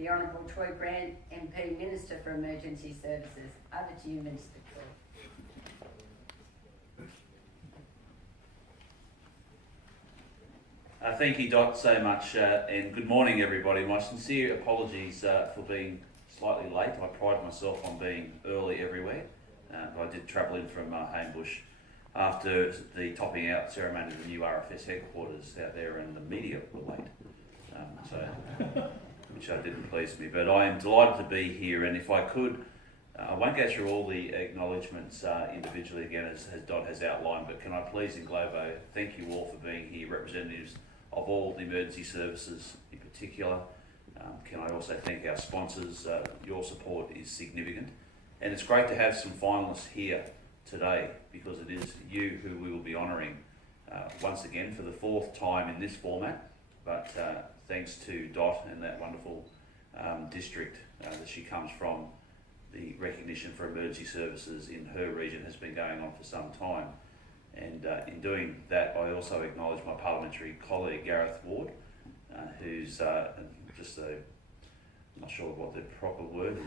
The Honourable Troy Brand, MP, Minister for Emergency Services. Over to you, Minister Troy. Thank you, Dot, so much, and good morning, everybody. My sincere apologies for being slightly late. I pride myself on being early everywhere, but I did travel in from Homebush after the topping out ceremony of the new RFS headquarters out there, and the media were late, which didn't please me. But I am delighted to be here, and if I could, I won't go through all the acknowledgements individually again, as Dot has outlined, but can I please, in Globo, thank you all for being here, representatives of all the emergency services in particular. Can I also thank our sponsors? Your support is significant, and it's great to have some finalists here today, because it is you who we will be honouring once again for the fourth time in this format, but thanks to Dot and that wonderful district that she comes from, the recognition for emergency services in her region has been going on for some time. And in doing that, I also acknowledge my parliamentary colleague Gareth Ward, who's I'm not sure what the proper word is.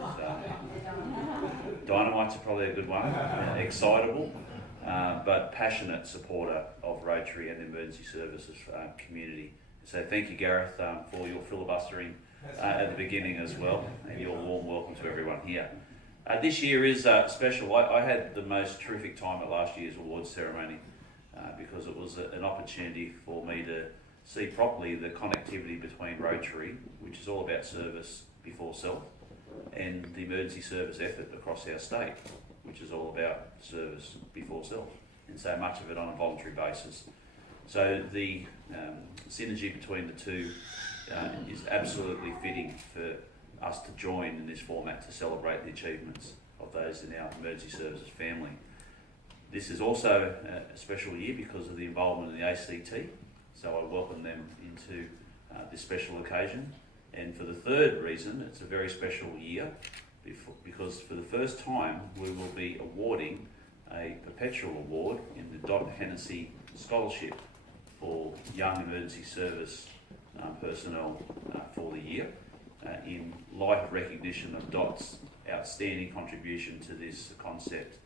Dynamite's probably a good one. Excitable, but passionate supporter of Rotary and the emergency services community. So thank you, Gareth, for your filibustering at the beginning as well, and your warm welcome to everyone here. This year is special. I had the most terrific time at last year's awards ceremony because it was an opportunity for me to see properly the connectivity between Rotary, which is all about service before self, and the emergency service effort across our state, which is all about service before self, and so much of it on a voluntary basis. So the synergy between the two is absolutely fitting for us to join in this format to celebrate the achievements of those in our emergency services family. This is also a special year because of the involvement in the ACT, so I welcome them into this special occasion. And for the third reason, it's a very special year because for the first time we will be awarding a perpetual award in the Dot Hennessy Scholarship for young emergency service personnel for the year, in light of recognition of Dot's outstanding contribution to this concept,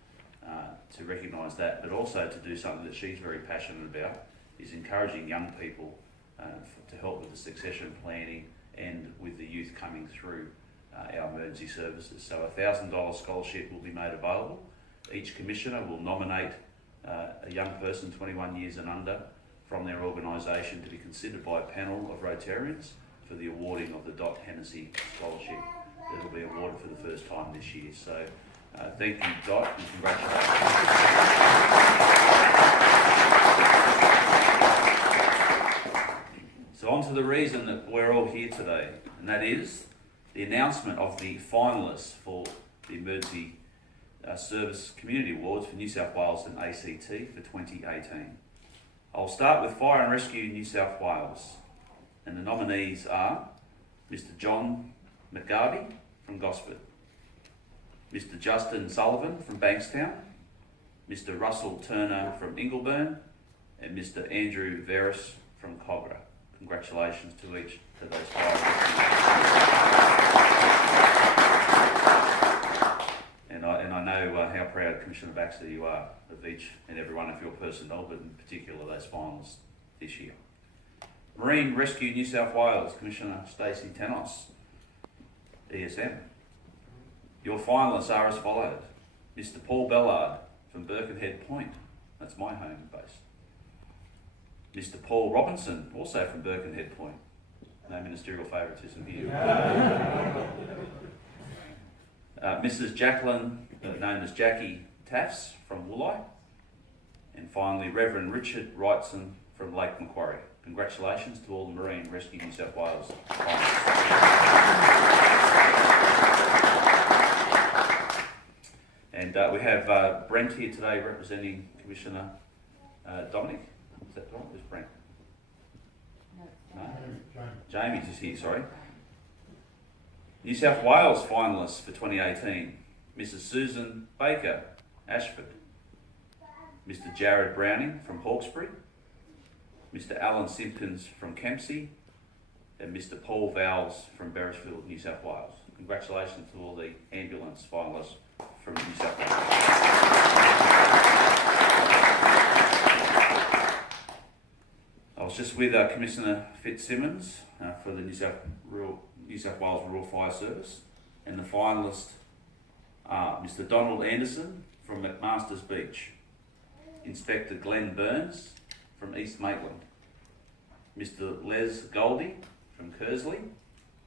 to recognise that, but also to do something that she's very passionate about, is encouraging young people to help with the succession planning and with the youth coming through our emergency services. So a $1,000 scholarship will be made available. Each commissioner will nominate a young person 21 years and under from their organisation to be considered by a panel of Rotarians for the awarding of the Dot Hennessy Scholarship that will be awarded for the first time this year. So thank you, Dot, and congratulations. So on to the reason that we're all here today, and that is the announcement of the finalists for the Emergency Service Community Awards for New South Wales and ACT for 2018. I'll start with Fire and Rescue New South Wales, and the nominees are Mr. John McGarvey from Gosford, Mr. Justin Sullivan from Bankstown, Mr. Russell Turner from Ingleburn, and Mr. Andrew Veris from Cogra. Congratulations to each of those five. And I know how proud, Commissioner Baxter, you are of each and every one of your personnel, but in particular those finalists this year. Marine Rescue New South Wales, Commissioner Stacey Tanos, ESM. Your finalists are as follows: Mr. Paul Bellard from Birkenhead Point, that's my home base. Mr. Paul Robinson, also from Birkenhead Point. No ministerial favouritism here. Mrs. Jacqueline, known as Jackie Taffs from Woolai. And finally, Reverend Richard Wrightson from Lake Macquarie. Congratulations to all the Marine Rescue New South Wales finalists. And we have Brent here today representing Commissioner Dominic. Is that right? Who's Brent? No? Jamie's just here, sorry. New South Wales finalists for 2018. Mrs. Susan Baker, Ashford. Mr. Jared Browning from Hawkesbury. Mr. Alan Simpkins from Kempsey. and Mr. Paul Vowles from Beresfield, New South Wales. Congratulations to all the ambulance finalists from New South Wales. I was just with Commissioner Fitzsimmons for the New South Wales Rural Fire Service, and the finalists are Mr. Donald Anderson from McMaster's Beach, Inspector Glenn Burns from East Maitland, Mr. Les Goldie from Kersley,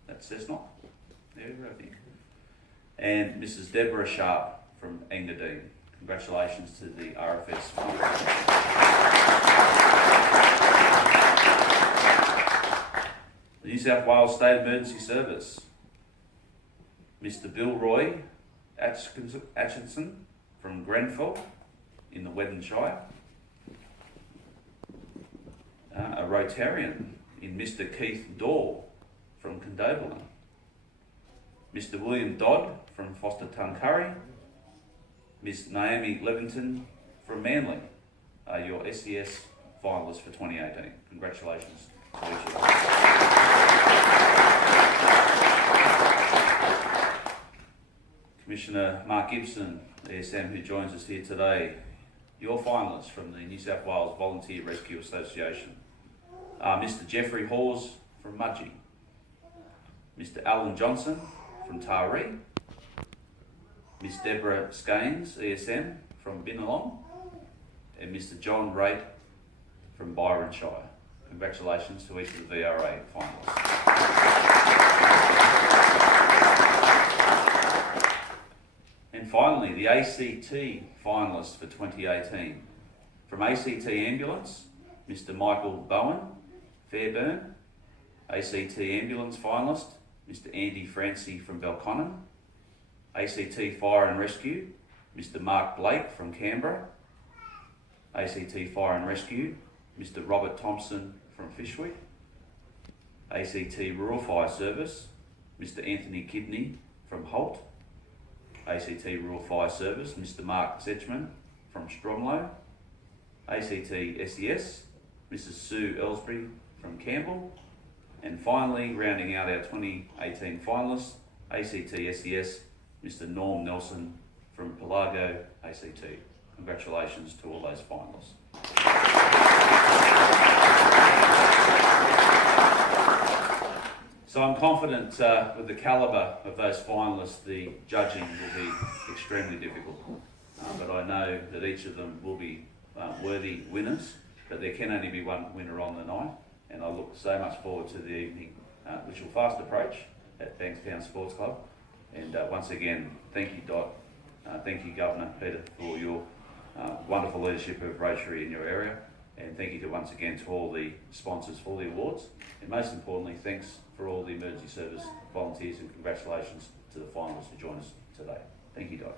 that's Cessnock, there I think, and Mrs. Deborah Sharp from Engadine. Congratulations to the RFS The New South Wales State Emergency Service, Mr. Bill Roy Atchison from Grenfell in the Western Shire, a Rotarian in Mr. Keith Daw from Condobolin, Mr. William Dodd from Foster Tuncurry, Miss Naomi Levington from Manly, your SES finalists for 2018. Congratulations to each of them. Commissioner Mark Gibson, ESM, who joins us here today, your finalists from the New South Wales Volunteer Rescue Association. Mr. Jeffrey Hawes from Mudgee, Mr. Alan Johnson from Taree, Miss Deborah Scaines, ESM, from Binalong, and Mr. John Raitt from Byron Shire. Congratulations to each of the VRA finalists. And finally, the ACT finalists for 2018. From ACT Ambulance, Mr. Michael Bowen, Fairburn. ACT Ambulance finalist, Mr. Andy Francie from Belconnen. ACT Fire and Rescue, Mr. Mark Blake from Canberra. ACT Fire and Rescue, Mr. Robert Thompson from Fyshwick. ACT Rural Fire Service, Mr. Anthony Kidney from Holt. ACT Rural Fire Service, Mr. Mark Zetchman from Stromlo. ACT SES, Mrs. Sue Ellsbury from Campbell. And finally, rounding out our 2018 finalists, ACT SES, Mr. Norm Nelson from Pelago ACT. Congratulations to all those finalists. So I'm confident with the calibre of those finalists, the judging will be extremely difficult. But I know that each of them will be worthy winners, but there can only be one winner on the night. And I look so much forward to the evening, which will fast approach at Bankstown Sports Club. And once again, thank you, Dot. Thank you, Governor Peter, for your wonderful leadership of Rotary in your area. And thank you once again to all the sponsors for the awards. And most importantly, thanks for all the emergency service volunteers, and congratulations to the finalists who joined us today. Thank you, Dot.